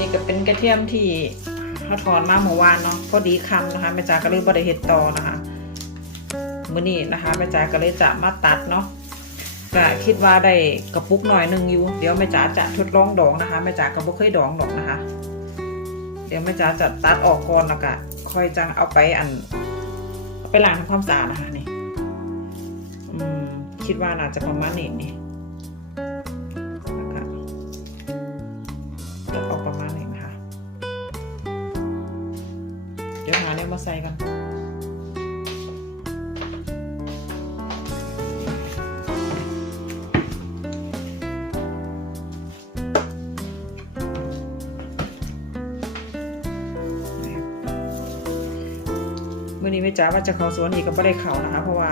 นี้ก็เป็นกระเทียมที่เขาถอนมาเมื่อวานเนาะพอดีคำนะคะแม่จ๋าก็เลยบริเฮ็ดต่อนะคะมื้อนี้นะคะแม่จ๋าก็เลยจะมาตัดเนาะก็คิดว่าได้กระปุกหน่อยหนึ่งอยู่ เดี๋ยวแม่จ๋าจะทดลองดองนะคะแม่จ๋าก็บ่เคยดองดอกนะคะ เดี๋ยวแม่จ๋าจะตัดออกก่อนแล้วก็ค่อยจังเอาไปอันไปล้างทำความสะอาดนะคะนี่คิดว่าน่าจะประมาณนี้นี่ ใส่กันมื่อนี้ไม่จ้าว่าจะเขาสวนอีกก็ไม่ได้เขานะคะ เพราะว่า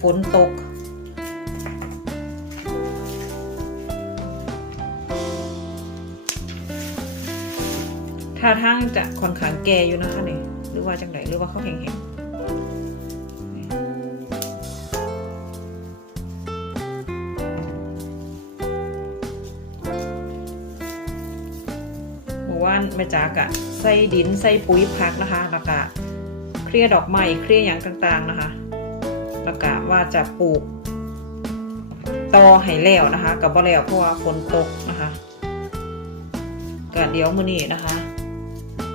ฝนตก ท่าทางจะค่อนข้างแก่อยู่นะคะเนี่ยหรือว่าจังไหนหรือว่าเขาแห้งๆเมื่อวานแม่จ๋ากะใส่ดินใส่ปุ๋ยพักนะคะแล้วก็เคลียร์ดอกไม้เคลียร์อย่างต่างๆนะคะแล้วก็ว่าจะปลูกตอให้แล้วนะคะ กับบ่แล้วเพราะว่าฝนตกนะคะก็เดี๋ยวมื้อนี้นะคะ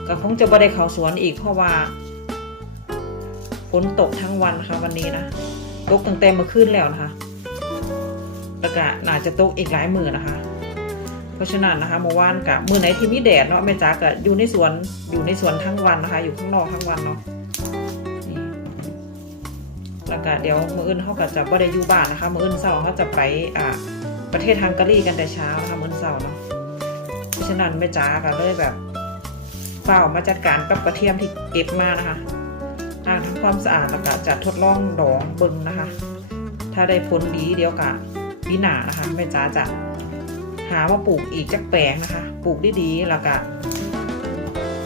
ก็คงจะบ่ได้เข้าสวนอีกเพราะว่าฝนตกทั้งวันนะคะวันนี้นะตกตั้งแต่เมื่อคืนแล้วนะคะแล้วก็น่าจะตกอีกหลายมือนะคะ เพราะฉะนั้นนะคะเมื่อวานกับมือไหนที่มีแดดเนาะแม่จ๋าก็อยู่ในสวนอยู่ในสวนทั้งวันนะคะ อยู่ข้างนอกทั้งวันเนาะแล้วก็เดี๋ยวมืออื่นเขาก็จะบ่ได้อยู่บ้านนะคะมืออื่นเสาร์เขาจะไปอ่าประเทศฮังการีกันแต่เช้านะคะมืออื่นเสาร์เนาะเพราะฉะนั้นแม่จ๋าก็เลยแบบ ฝ้ามาจัดการกับกระเทียมที่เก็บมานะคะล้างทำความสะอาดแล้วก็จะทดลองดองเบึงนะคะ ถ้าได้ผลดีเดียวกับปีหนานะคะแม่จ๋าจะหาว่าปลูกอีกจักแปลงนะคะ ปลูกดีๆแล้วก็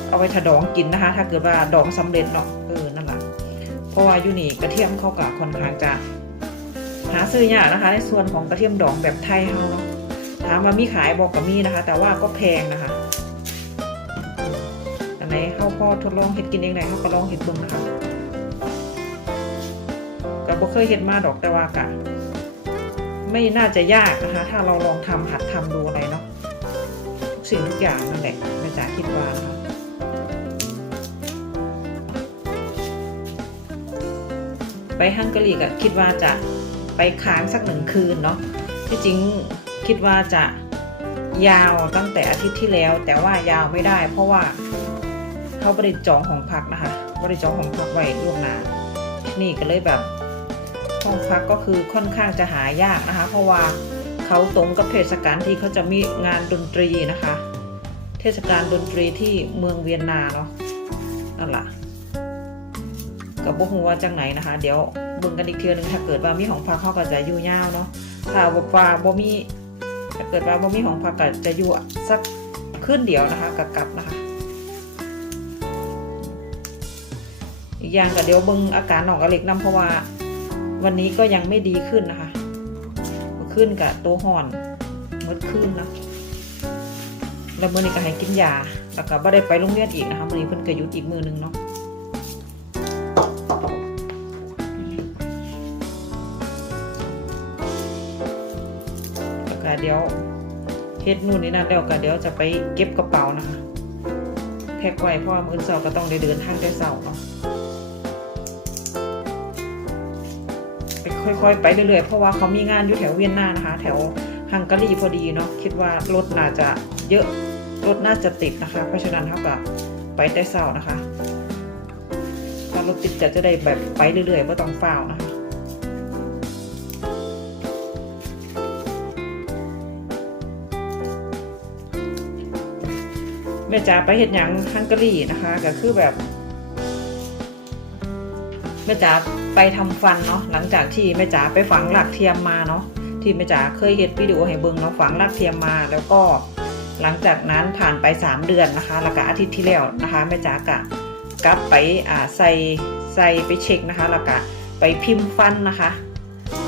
เอาไปถดองกินนะคะ ถ้าเกิดว่าดองสำเร็จเนาะเออนั่นแหละเพราะว่าอยู่นี่กระเทียมเขากับค่อนข้างจะหาซื้อยากนะคะ ในส่วนของกระเทียมดองแบบไทยเฮาเนาะถามว่ามีขายบอกกับมีนะคะ แต่ว่าก็แพงนะคะ ไหนเข้าพ่อทดลองเห็ดกินเองไหนเขาก็ลองเห็ดเบิ่งนะคะก็บ่เคยเห็ดมาดอกแต่ว่ากะ ไม่น่าจะยากนะคะ ถ้าเราลองทำหัดทำดูอะไรเนาะทุกสิ่งทุกอย่างนั่นแหละแม่จ๋าคิดว่านะคะไปฮังการีก็คิดว่าจะไปค้างสักหนึ่งคืนเนาะที่จริงคิดว่าจะยาวตั้งแต่อาทิตย์ที่แล้ว แต่ว่ายาวไม่ได้ เพราะว่า เขาบริจองของพักนะคะบริจองของพักไว้ล่วงหน้านี่ก็เลยแบบห้องพักก็คือค่อนข้างจะหายากนะคะ เพราะว่าเขาตรงกับเทศกาลที่เขาจะมีงานดนตรีนะคะ เทศกาลดนตรีที่เมืองเวียนนาเนาะนั่นแหละกับบุกว่าจังไหนนะคะ เดี๋ยวเบิ่งกันอีกเทือนึงถ้าเกิดว่ามีของพักเขาก็จะอยู่ยาวเนาะถ้าว่าบ่มีถ้าเกิดว่าบ่มีของพักก็จะอยู่สักขึ้นเดียวนะคะกับกลับนะคะ อย่างก็เดี๋ยวเบิ่งอาการน้องอเล็กน้ำเพราะว่า วันนี้ก็ยังไม่ดีขึ้นนะคะขึ้นกับตัวห่อนมดขึ้นนะแล้วมื่อนี้ก็ให้กินยาแล้วก็บ่ได้ไปโรงเรียนอีกนะคะมื่อนี้เพิ่นก็หยุดอีกมือหนึงเนาะแล้วก็เดี๋ยวเฮ็ดนู่นนี่นั่นแล้วก็เดี๋ยวจะไปเก็บกระเป๋านะคะแพ็คไว้เพราะว่ามื้อเช้าก็ต้องได้เดินทางแต่เช้าเนาะ ค่อยๆ ไปเรื่อยๆ เพราะว่าเขามีงานอยู่แถวเวียนนานะคะ แถวฮังการีพอดีเนาะคิดว่ารถน่าจะเยอะรถน่าจะติดนะคะ เพราะฉะนั้นเขาก็ไปแต่เช้านะคะถ้ารถติดจะจะได้แบบไปเรื่อยๆไม่ต้องเฝ้านะคะแม่จ๋าไปเห็ดหยังฮังการีนะคะ ก็คือแบบแม่จ๋า ไปทำฟันเนาะหลังจากที่แม่จ๋าไปฝังหลักเทียมมาเนาะที่แม่จ๋าเคยเห็นวิดีโอให้เบิ่งเนาะฝังหลักเทียมมาแล้วก็หลังจากนั้นผ่านไป 3 เดือนนะคะแล้วก็อาทิตย์ที่แล้วนะคะแม่จ๋ากะกลับไปอ่าใส่ใส่ไปเช็คนะคะแล้วก็ไปพิมพ์ฟันนะคะ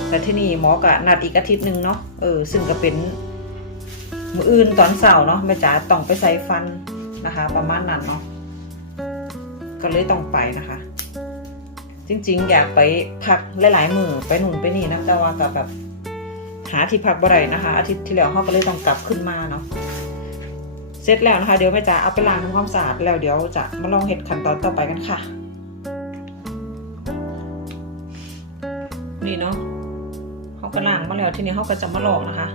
แต่ที่นี่หมอก็นัดอีกอาทิตย์หนึ่งเนาะเออซึ่งก็เป็นมืออื่นตอนเสาร์เนาะแม่จ๋าต้องไปใส่ฟันนะคะ ประมาณนั้นเนาะก็เลยต้องไปนะคะ จริง ๆ อยากไปพักหลายๆมือไปหนุนไปนี่นะแต่ว่าก็แบบหาที่พักบ่ได้นะคะ อาทิตย์ที่แล้วเขาก็เลยต้องกลับขึ้นมาเนาะเสร็จแล้วนะคะเดี๋ยวแม่จ๋าเอาไปล้างทำความสะอาดแล้วเดี๋ยวจะมาลองเห็ดขั้นตอนต่อไปกันค่ะ นี่เนาะเขาก็ล้างมาแล้วทีนี้เขาก็จะมาลอกนะคะ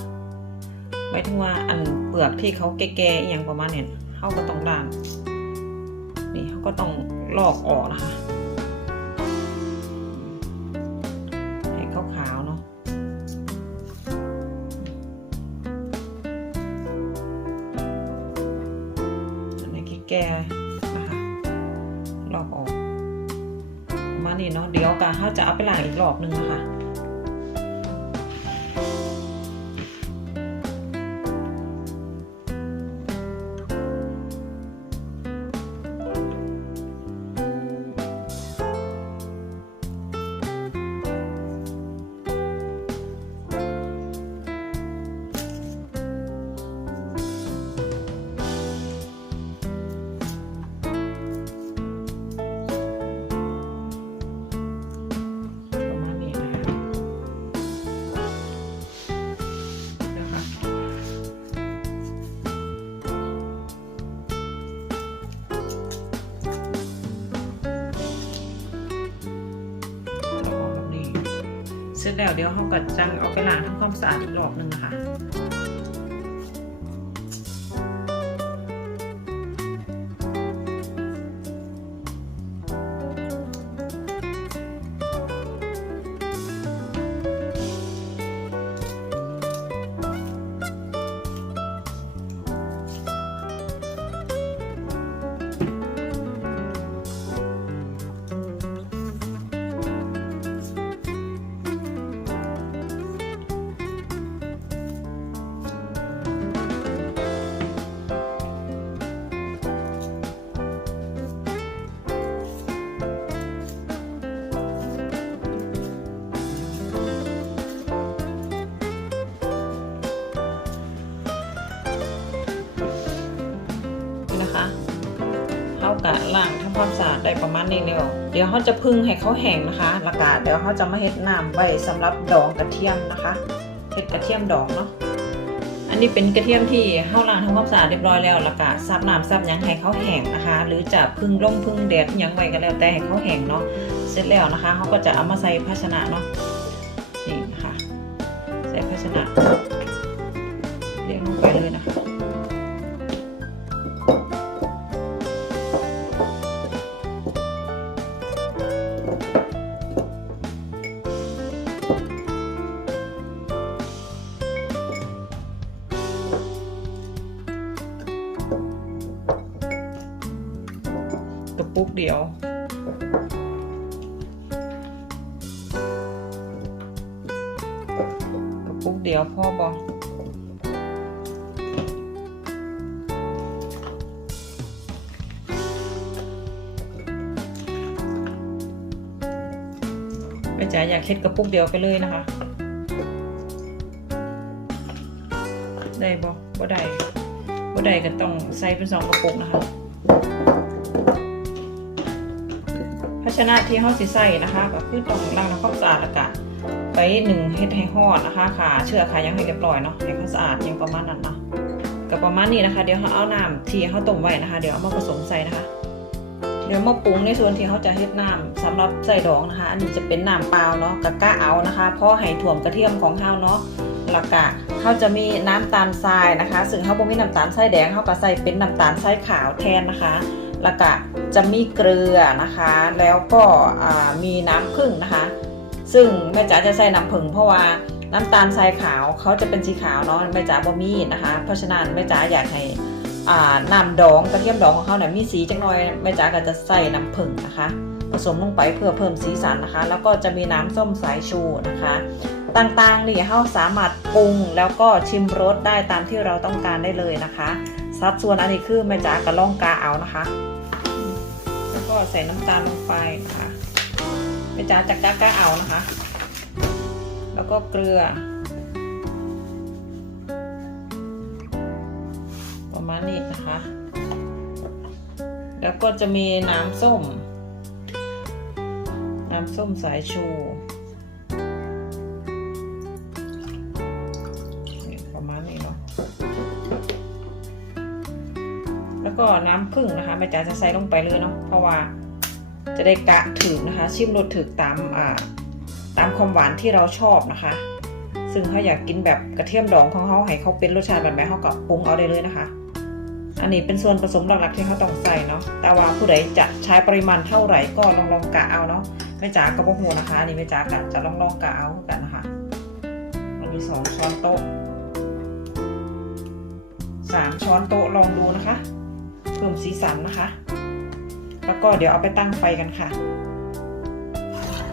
หมายถึงว่าอันเปลือกที่เขาแก่ๆอย่างประมาณเนี้ยเขาก็ต้องล้างนี่เขาก็ต้องลอกออกนะคะ แกนะคะลอกออก มานี่เนาะเดี๋ยวกะเขาจะเอาไปล้างอีกรอบนึงนะคะ สร็จแล้วเดี๋ยวเขาก็จังเอาไปล้างทำความสะอาดอีกรอบหนึงนะคะ ประมาณนี้แล้วเดี๋ยวเขาจะพึ่งให้เขาแห้งนะคะแล้วก็เดี๋ยวเขาจะมาเฮ็ดน้ำไว้สำหรับดองกระเทียมนะคะเฮ็ดกระเทียมดองเนาะอันนี้เป็นกระเทียมที่เขาล้างทำความสะอาดเรียบร้อยแล้วแล้วก็ซับน้ำซับยังให้เขาแห้งนะคะ หรือจะพึ่งร่มพึ่งแดดยังไว้ก็แล้วแต่ให้เขาแห้งเนาะเสร็จแล้วนะคะเขาก็จะเอามาใส่ภาชนะเนาะนี่นะคะใส่ภาชนะ เดียว กระปุกเดียวพ่อบอแม่จ๋าอยากเค็ดกระปุกเดียวไปเลยนะคะ ได้บอกบ่ได้บ่ได้ก็ต้องใส่เป็นสองกระปุกนะคะาชนะที่เขาสิใส่นะคะก็คือต้องล้างน้ำความสะอาดแล้วก็ไปหนึ่งเฮ็ดให้ฮอดนะคะขาเชื่อกขายังให้เรียบร้อยเนาะให้เขาสะอาดยังประมาณนั้นเนาะก็ประมาณนี้นะคะ เดี๋ยวเขาเอาน้ำที่เขาต้มไว้นะคะ เดี๋ยวเอามาผสมใส่นะคะ เดี๋ยวมาปรุงในส่วนที่เขาจะเฮ็ดน้ำสำหรับใส่ดองนะคะ อันนี้จะเป็นน้ำเปล่าเนาะกะกะเอานะคะเพราะให้ถ่วมกระเทียมของเฮาเนาะแล้วก็เขาจะมีน้ำตาลทรายนะคะ ซึ่งเขาบ่มีน้ำตาลทรายแดงเขาก็ใส่เป็นน้ำตาลทรายขาวแทนนะคะ แล้วก็จะมีเกลือนะคะ แล้วก็มีน้ำผึ้งนะคะ ซึ่งแม่จ๋าจะใส่น้ำผึ้งเพราะว่าน้ำตาลทรายขาวเขาจะเป็นสีขาวเนาะแม่จ๋าบ่มีนะคะ เพราะฉะนั้นแม่จ๋าอยากให้น้ำดองกระเทียมดองของเขาเนี่ยมีสีจังหน่อยแม่จ๋าก็จะใส่น้ำผึ้งนะคะ ผสมลงไปเพื่อเพิ่มสีสันนะคะ แล้วก็จะมีน้ำส้มสายชูนะคะต่างๆนี่เราสามารถปรุงแล้วก็ชิมรสได้ตามที่เราต้องการได้เลยนะคะ สัดส่วนอันนี้คือแม่จ๋ากระล่องกาเอานะคะ แล้วก็ใส่น้ำตาลลงไปนะคะแม่จ๋าจากกากาเอานะคะ แล้วก็เกลือ ประมาณนี้นะคะ แล้วก็จะมีน้ำส้ม น้ำส้มสายชู ก็น้ำผึ้งนะคะแม่จ๋าจะใส่ลงไปเลยเนาะเพราะว่าจะได้กะถึงนะคะ ชิมรสถึกตามอ่าตามความหวานที่เราชอบนะคะ ซึ่งถ้าอยากกินแบบกระเทียมดองของเขาให้เขาเป็นรสชาติแบบไหนเขาก็ปรุงเอาได้เลยนะคะ อันนี้เป็นส่วนผสมหลักๆที่เขาต้องใส่เนาะแต่ว่าผู้ใดจะใช้ปริมาณเท่าไหร่ก็ลองลองกะเอาเนาะแม่จ๋าก็บอกหูนะคะนี่แม่จ๋ากะจะลองลองกะเอากันนะคะมันมีสองช้อนโต๊ะสามช้อนโต๊ะลองดูนะคะ เพิ่มสีสันนะคะ แล้วก็เดี๋ยวเอาไปตั้งไฟกันค่ะ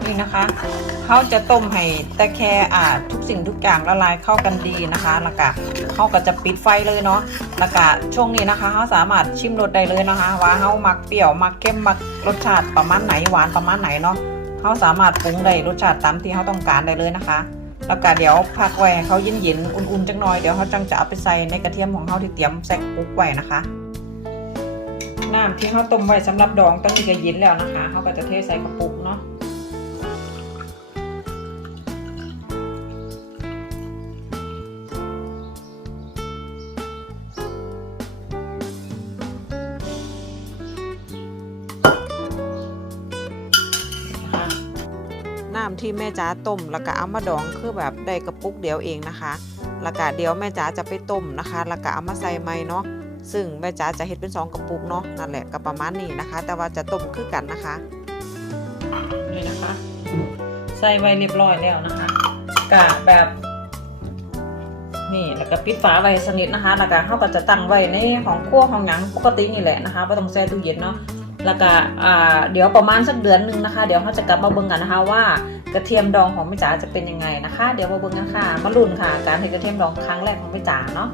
นี่นะคะเขาจะต้มให้แต่แค่อ่าทุกสิ่งทุกอย่างละลายเข้ากันดีนะคะแล้วก็เขาก็จะปิดไฟเลยเนาะแล้วก็ช่วงนี้นะคะเขาสามารถชิมรสได้เลยนะคะ ว่าเขามักเปรี้ยวมักเข้มมักรสชาติประมาณไหนหวานประมาณไหนเนาะเขาสามารถปรุงได้รสชาติตามที่เขาต้องการได้เลยนะคะแล้วก็เดี๋ยวพักไว้เขาเย็นๆ อุ่นๆ จังหน่อย เดี๋ยวเขาจังจะเอาไปใส่ในกระเทียมของเขาที่เตรียมใส่กุ๊กไว้นะคะ น้ำที่เขาต้มไว้สำหรับดองตอนนี้ก็เย็นแล้วนะคะเขาก็จะเทใส่กระปุกเนาะนะคะน้ำที่แม่จ๋าต้มแล้วก็เอามาดองคือแบบได้กระปุกเดียวเองนะคะแล้วก็เดี๋ยวแม่จ๋าจะไปต้มนะคะแล้วก็เอามาใส่ไม้เนาะ ซึ่งแม่จ๋าจะเฮ็ดเป็นสองกระปุกเนาะนั่นแหละก็ประมาณนี้นะคะ แต่ว่าจะต้มคือกันนะคะนี่นะคะ ใส่ไว้เรียบร้อยแล้วนะคะกะแบบนี่แล้วก็ปิดฝาไว้สนิทนะคะ แล้วก็เขาก็จะตั้งไว้ในของครัวของหยังปกตินี่แหละนะคะไม่ต้องแช่ตู้เย็นเนาะแล้วก็เดี๋ยวประมาณสักเดือนหนึ่งนะคะ เดี๋ยวเขาจะกลับมาเบิ่งกันนะคะว่ากระเทียมดองของแม่จ๋าจะเป็นยังไงนะคะ เดี๋ยวมาเบิ่งกันค่ะมาลุ้นค่ะ การทำกระเทียมดองครั้งแรกของแม่จ๋าเนาะ